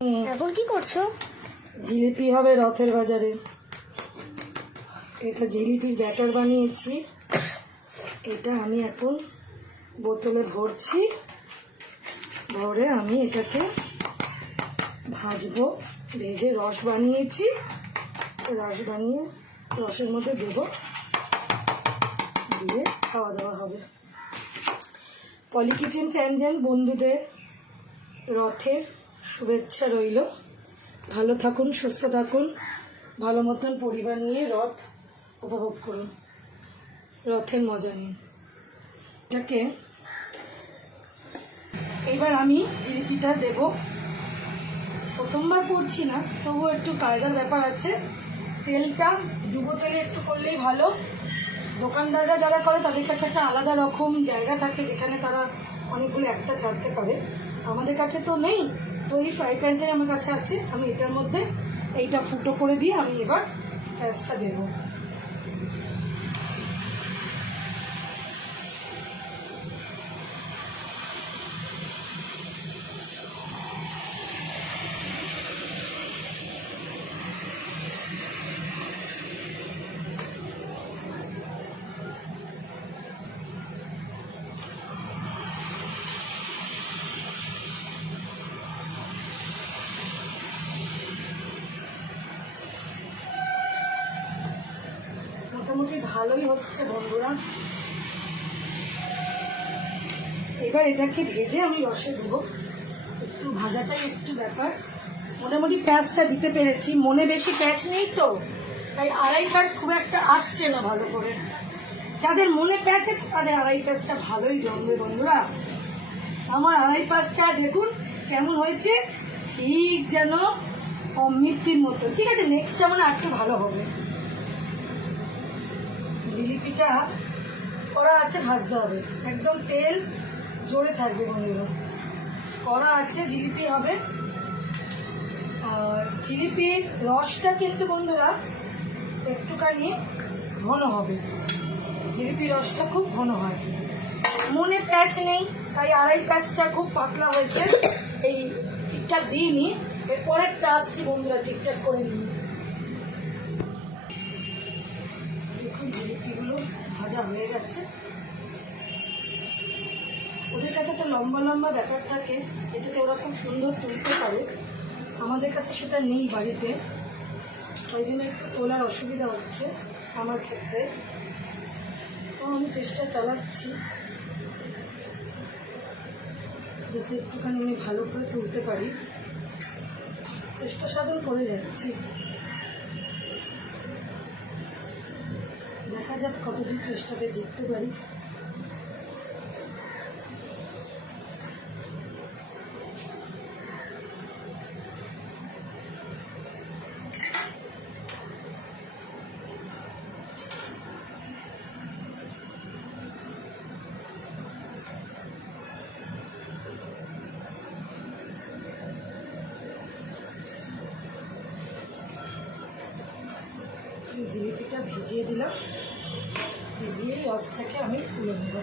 এখন কি করছো? জিলিপি হবে রথের বাজারে। এটা জিলিপির ব্যাটার বানিয়েছি, এটা আমি এখন বোতলে ভরছি, ভরে আমি এটাকে ভাজবো। ভেজে রস বানিয়েছি, রস বানিয়ে রসের মধ্যে দেবো, দিয়ে খাওয়া দাওয়া হবে। পলি কিচেন ফ্যানজেন বন্ধুদের রথের শুভেচ্ছা রইল। ভালো থাকুন, সুস্থ থাকুন, ভালো মতন পরিবার নিয়ে রথ উপভোগ করুন, রথের মজা নিন। এটাকে এবার আমি জিলিপিটা দেব। প্রথমবার করছি না, তবুও একটু কায়দার ব্যাপার আছে। তেলটা ডুবো তেলে একটু করলেই ভালো। দোকানদাররা যারা করে তাদের কাছে একটা আলাদা রকম জায়গা থাকে যেখানে তারা অনেকগুলো একটা ছাড়তে পারে। আমাদের কাছে তো নেই, তো এই ফ্রাই প্যানটাই আমার কাছে আছে। আমি এটার মধ্যে এইটা ফুটো করে দিয়ে আমি এবার গ্যাসটা দেবো। মোটামুটি ভালোই হচ্ছে বন্ধুরা। এবার এটাকে ভেজে আমি রসে দেবো। একটু ভাজাটাই একটু ব্যাপার। মোটামুটি প্যাঁচটা দিতে পেরেছি, মনে বেশি প্যাঁচ নেই তো, তাই আড়াই প্যাঁচ খুব একটা আসছে না ভালো করে। যাদের মনে প্যাঁচ আছে তাদের আড়াই প্যাঁচটা ভালোই জমবে বন্ধুরা। আমার আড়াই প্যাঁচটা দেখুন কেমন হয়েছে, ঠিক যেন মিষ্টির মতো। ঠিক আছে, নেক্সট যেমন আর একটু ভালো হবে। জিলিপিটা করা আছে, ভাজতে হবে, একদম তেল জোরে থাকবে বন্ধুরা। করা আছে, জিলিপি হবে। আর জিলিপির রসটা কিন্তু বন্ধুরা একটুখানি ঘন হবে। জিলিপির রসটা খুব ঘন হয়। মনে প্যাঁচ নেই, তাই আড়াই প্যাঁচটা খুব পাতলা হয়েছে। এই ঠিকঠাক দিইনি, এর পরেরটা আসছি বন্ধুরা, ঠিকঠাক করে নিই। দেখুন জিলিপিগুলো ভাজা হয়ে গেছে। ওদের কাছে একটা লম্বা লম্বা ব্যাপার থাকে, এটাতে ওরা খুব সুন্দর তুলতে পারে। আমাদের কাছে সেটা নেই বাড়িতে, তাই জন্য একটু তোলার অসুবিধা হচ্ছে আমার ক্ষেত্রে। তো আমি চেষ্টা চালাচ্ছি যাতে একটুখানি আমি ভালো করে তুলতে পারি, চেষ্টা সাধন করে যাচ্ছি। দেখা যাক কতদূর চেষ্টাতে জিততে পারি। জিলিপিটা ভিজিয়ে দিলাম, ভিজিয়ে রসটাকে আমি তুলে নেব।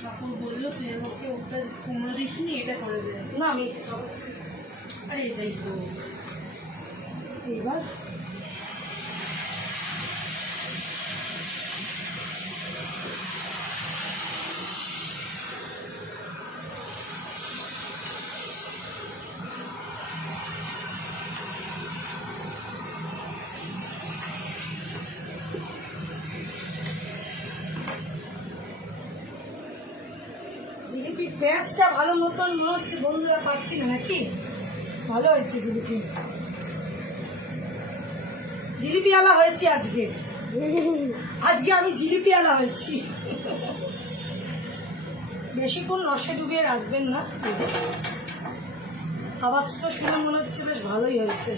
ঠাকুর বললো তুই আমাকে ওটা কুমড়ো দিসনি, এটা করে দেবে না আমি এটা খাবো। আরে এটাই তো। এইবার জিলিপির পেঁয়াজটা ভালো মতন মনে হচ্ছে বন্ধুরা পাচ্ছি না নাকি? ভালো হয়েছে জিলিপি, জিলিপি আলা হয়েছে আজকে। আজকে আমি জিলিপি আলা হয়েছি। বেশিক্ষণ রসে ডুবিয়ে রাখবেন না। আওয়াজ তো শুনে মনে হচ্ছে বেশ ভালোই হয়েছে।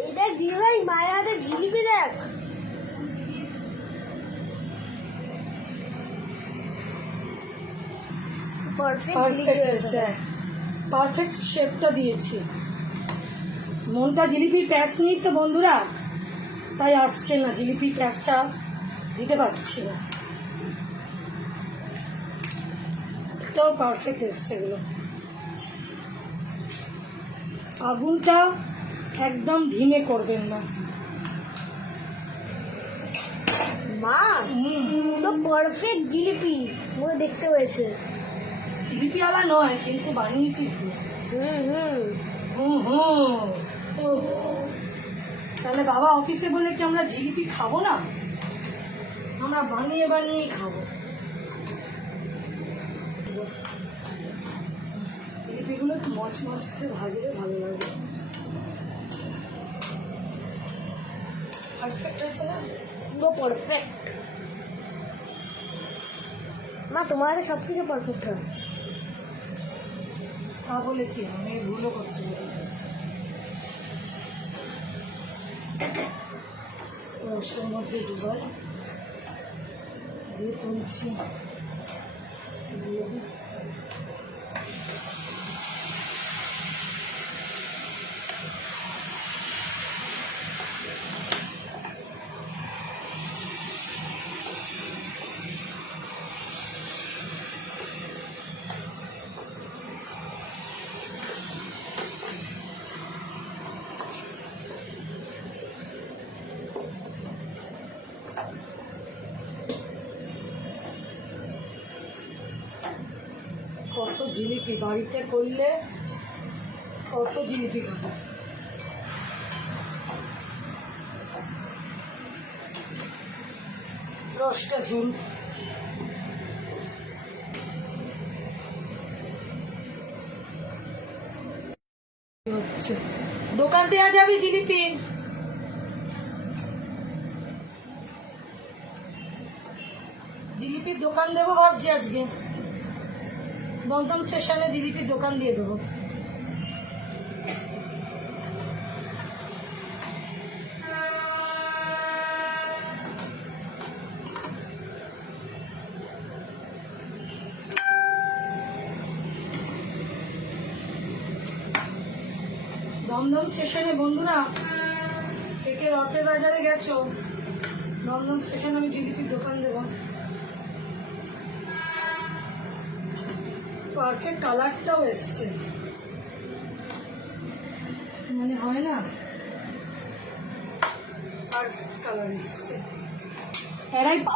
এই দেখ দিদি ভাই, মায়ের হাতে জিলিপি দেখ। পারফেক্ট পারফেক্ট হয়েছে, পারফেক্ট শেপটা দিয়েছি। মনটা জিলিপির প্যাচ নেই তো বন্ধুরা, তাই আসছে না, জিলিপির প্যাচটা দিতে পারছি না। এটাও পারফেক্ট এসছে এগুলো। আগুনটা একদম ধিমে করবেন না। মা তো পারফেক্ট জিলিপি মনে দেখতে হয়েছে। জিলিপি আলা নয়, কিন্তু বানিয়েছি। হুম তাহলে বাবা অফিসে বলে কি আমরা জিলিপি খাবো না? আমরা বানিয়ে বানিয়ে খাবো। জিলিপিগুলো একটু মচমচ করে ভাজলে ভালো লাগে। পারফেক্ট হয়েছে না? পুরো পারফেক্ট। মা তোমার হাতে সব কিছু পারফেক্ট হয়। তা বলে কি আমি ভুলও করতে পারি। রসের মধ্যে ডুবাই দিয়ে তুলছি। কত জিলিপি বাড়িতে করলে কত জিলিপি খাবো। রসটা ঝুল হচ্ছে। দোকান দেওয়া যাবে জিলিপি? জিলিপির দোকান দেবো ভাবছি আজকে। দমদম স্টেশনে জিলিপির দোকান দিয়ে দেবো। দমদম স্টেশনে বন্ধুরা, কে কে রথের বাজারে গেছো, দমদম স্টেশনে আমি জিলিপির দোকান দেবো। পারফেক্ট কালারটাও এসছে, মানে হয় না, পারফেক্ট কালার এসছে।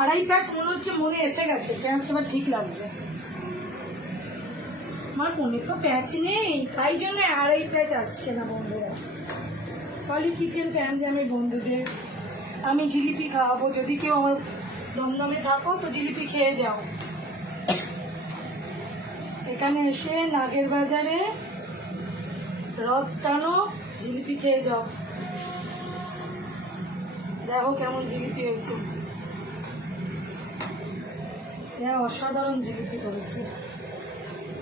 আড়াই প্যাচ মনে হচ্ছে মনে এসে গেছে, প্যাঁচ এবার ঠিক লাগছে। আমার মনে তো প্যাচ নেই, তাই জন্য আড়াই প্যাচ আসছে না বন্ধুরা। পলি কিচেন প্যান যে আমি বন্ধুদের আমি জিলিপি খাওয়াবো, যদি কেউ আমার দমদমে থাকো তো জিলিপি খেয়ে যাও। এখানে এসে নাগের বাজারে রথ টানো, জিলিপি খেয়ে যাও, দেখো কেমন জিলিপি হয়েছে। অসাধারণ জিলিপি করেছে,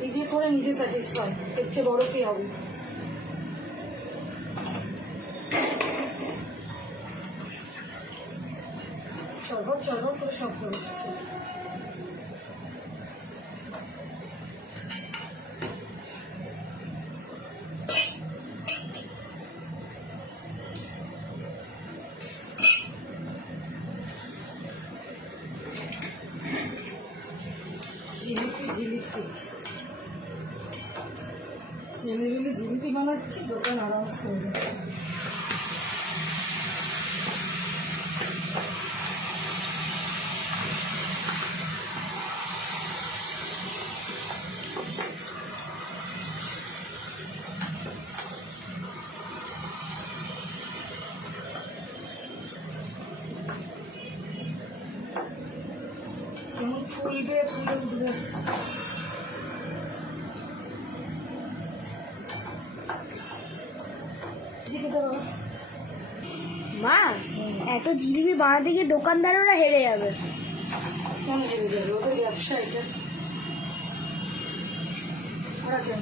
নিজে করে নিজে স্যাটিসফাই, এর চেয়ে বড় কি হবে। চড়ক চড়ক করে সব করেছে। জিলিপি জিলিপি জেনে জিলিপি বানাচ্ছি, দোকান আরামসে হয়ে যাচ্ছে। কেমন ফুলবে ফুলে উঠবে। মা এত জিলিপি বানাতে গিয়ে দোকানদাররা হেরে যাবে। কেন হেরে যাবে, ওদের ব্যবসা এটা। ওরা কেন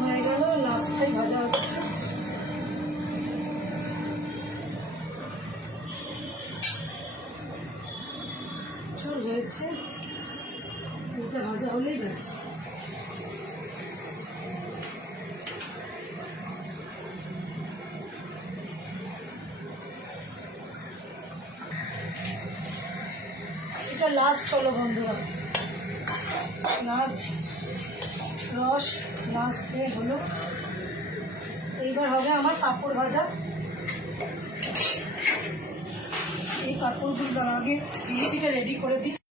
হয়ে গেল, লাস্টে ভাজা হচ্ছে। সুন্দর হয়েছে। এটা ভাজা হলেই ব্যাস। এটা লাস্ট হলো বন্ধুরা, লাস্ট রস, লাস্ট হলো। এইবার হবে আমার পাঁপড় ভাজা। এই পাঁপড়গুলো আগে জিলিপিটা রেডি করে দিই।